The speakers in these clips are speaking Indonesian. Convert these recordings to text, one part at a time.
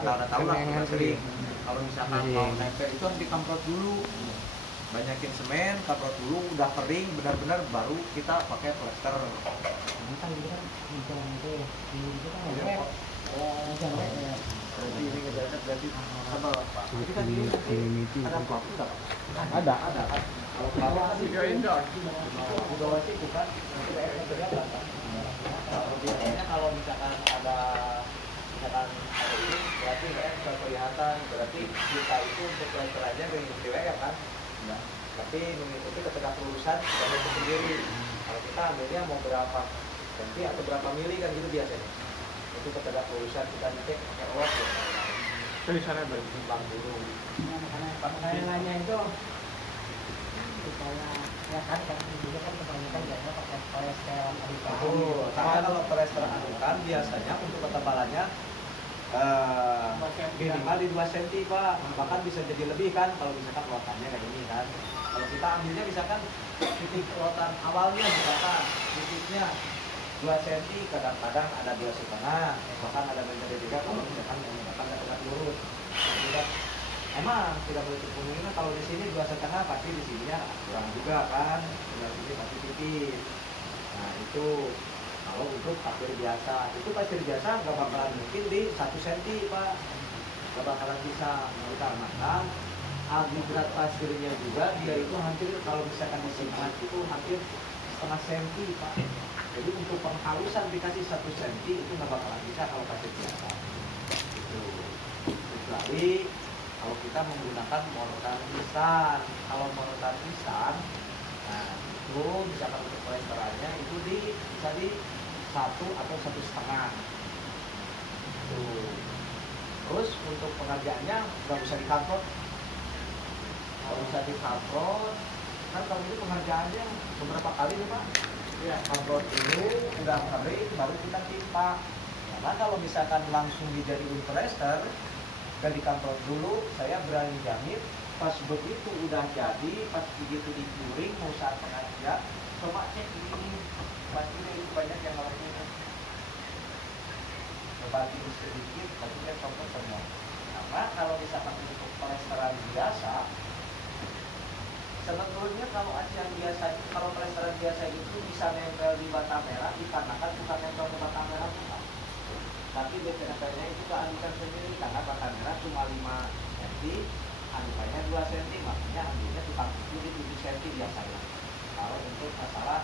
udah tahu lah udah sering. Kalau misalkan mau nempel itu harus dikamprot dulu, banyakin semen, kamprot dulu, udah kering benar-benar baru kita pakai plester. Berarti ini ngejalannya berarti sama Pak. Tapi kan ini nanti ada pelaku nggak Pak? Ada kan. Kalau pelaku kan video indah. Di bawah situ kan, nanti daerahnya kelihatan Pak. Kalau biasanya kalau misalkan ada ini berarti WR bisa kelihatan, berarti kita itu untuk plester aja mengikuti WR kan. Tapi mengikuti ketegakurusan kita itu sendiri. Kalau kita ambilnya mau berapa senti atau berapa mili kan gitu biasanya. Itu ketegakurusan kita ngecek pakai alat ya. Tulisannya berkembang dulu. Makanya nanya itu supaya ya kan juga kan kebanyakan biasanya pakai polesteran adukan. Sama kalau polester adukan biasanya untuk ketebalannya minimal di 2 cm Pak, bahkan bisa jadi lebih kan kalau misalkan lotannya kayak ini kan. Kalau kita ambilnya misalkan titik lotan awalnya misalkan titiknya 2 cm, kadang-kadang ada 2,5, bahkan ada menjadi juga kalau misalkan menggunakan tegak lurus. Emang tidak boleh kemungkinan kalau di sini 2,5 pasti di sininya kurang juga kan, di sini pasti tipis. Nah itu kalau untuk pasir biasa, itu pasir biasa nggak bakalan mungkin di 1 cm Pak, nggak bakalan bisa, dikarenakan algibrat pasirnya juga dia itu hampir kalau misalkan disimpan itu hampir setengah senti Pak. Jadi untuk penghalusan dikasih 1 cm itu nggak bakalan bisa kalau pasir biasa. Itu kecuali kalau kita menggunakan mortar nisan. Kalau mortar nisan, nah itu misalkan untuk plesterannya itu bisa di 1 atau 1,5. Terus untuk pengerjaannya nggak bisa dikamprot, nggak bisa dikamprot. Kan kalau itu pengerjaannya beberapa kali nih Pak. Ya, kamprot dulu, udah kering, baru kita timpa. Karena kalau misalkan langsung dijadiin plester, gak dikamprot dulu, saya berani jamin pas begitu udah jadi, pas begitu dicuring, mau saat pengajian, coba cek ini, pasti itu banyak yang ngelakuin. Berbagi sedikit, pasti dia copot semua. Karena kalau misalkan untuk plesteran biasa, sebetulnya kalau acian biasa, kalau plesteran biasa itu bisa nempel di bata merah, dikarenakan bukan nempel ke bata merah bukan. Tapi nempelnya itu keadukan sendiri karena bata merah cuma 5 cm, adukannya 2 cm, makanya ambilnya tukang itu di 7 cm biasanya. Kalau untuk masalah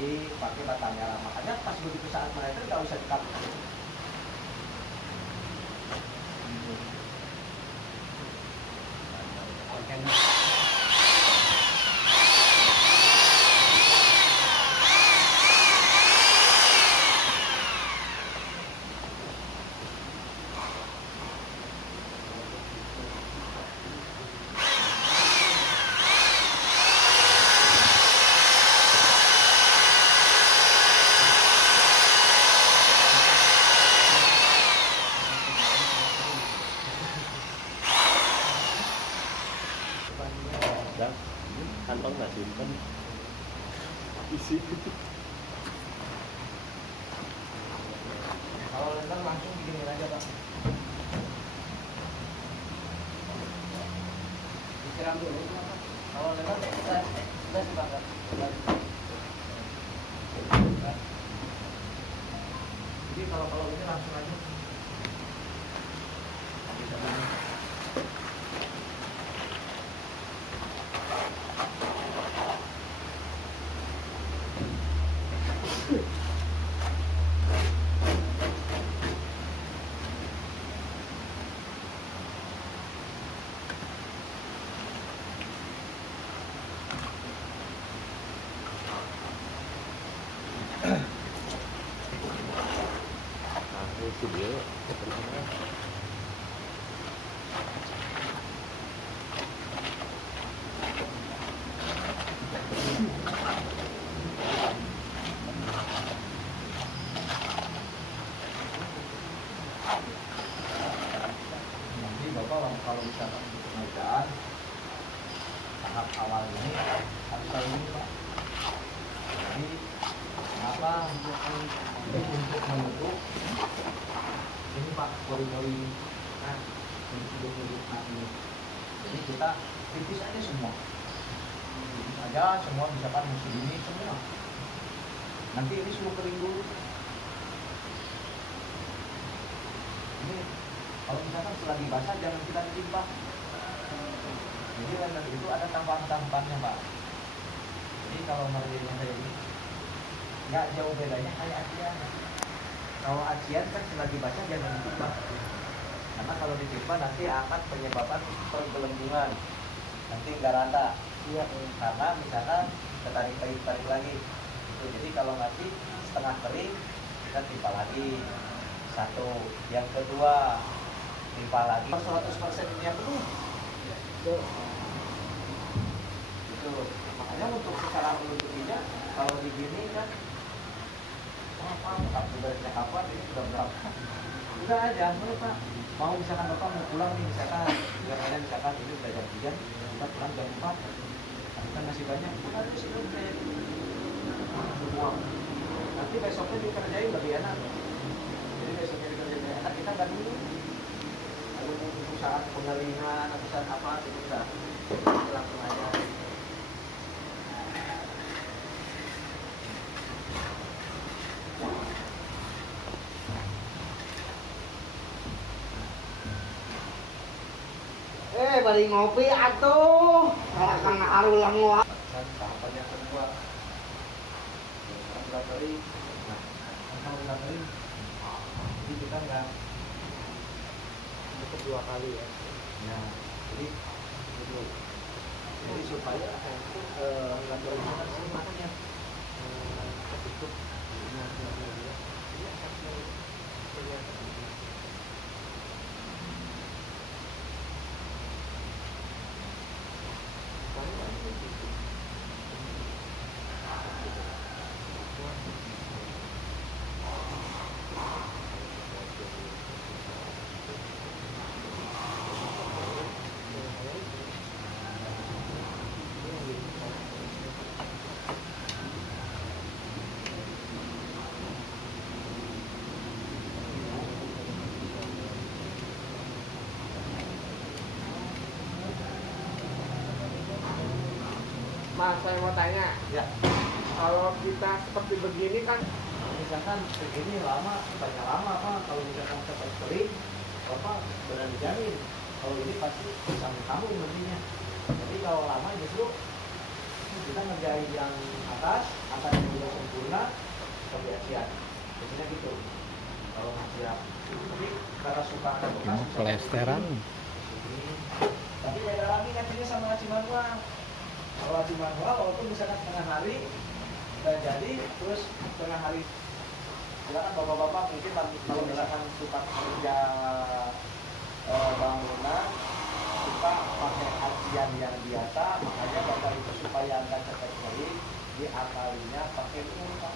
dipakai bata merah, makanya pas begitu saat meneter nggak usah dikapur. Kantong nggak simpen isi. Kalau lender langsung begini aja Pak. Disiram dulu. Kalau lender kita sepakat. Jadi kalau ini langsung aja. Bisa begini. Video Nanti Bapak kalau misalkan untuk pengerjaan tahap awal ini harus tahu ini Pak. Jadi kenapa untuk menutup ini Pak pori-pori, nah hidup-hidup ini. Jadi kita tipis aja semua, tipis aja semua, misalkan musim ini semua. Nanti ini suruh kering dulu. Ini kalau misalkan selagi basah jangan kita timpah. Jadi lender itu ada tambahan-tambahannya Pak. Jadi kalau merjanya kayak ini nggak jauh bedanya kayak acian. Kalau acian kan selagi basah jangan ditimpah. Karena kalau ditimpah nanti akan penyebabkan pergelembungan. Nanti nggak rata. Iya. Karena misalkan tarik lagi. Jadi kalau masih setengah kering kita timpa lagi. Satu, yang kedua timpa lagi 100% ini yang penuh. Gitu. Makanya untuk secara menutupinya kalau digini kan apa beresnya kapan ini sudah berapa? Udah aja, Pak. Mau misalkan Bapak mau pulang nih misalkan, misalkan ini udah jam 3, kita pulang jam 4. Kan masih banyak, bukan itu sudah semua. Nanti besoknya dikerjain lebih enak. Jadi besoknya dikerjain lebih enak, kita nggak dulu. Lalu usaha pengeringan, usaha apa, itu udah langsung aja. Bari ngopi atuh. Kang arulang wa. Tahapan yang kedua, udah kering. Nah, kalau udah kering, jadi kita nggak Cukup 2 kali ya. Nah, jadi gitu. Jadi supaya nggak berhubungan semuanya. Ketutup. Mas, saya mau tanya, Ya, kalau kita seperti begini kan misalkan begini lama, banyak lama Pak. Kalau misalkan cepat kering, Bapak berani jamin. Kalau ini pasti sampai kamu nantinya. Jadi kalau lama justru kita ngerjain yang atas yang udah sempurna, tapi acian. Biasanya gitu. Kalau masih siap. Tapi karena suka ada bekas, Pelesteran. tapi beda lagi ngajinya sama ngaji manual. Kalau ngaji manual, walaupun misalkan setengah hari udah jadi, terus setengah hari silakan bapak-bapak mungkin kalau misalkan suka kerja bangunan, suka pakai acian yang biasa, makanya bapak itu supaya nggak cepat kering, diakalinya pakai ini Pak.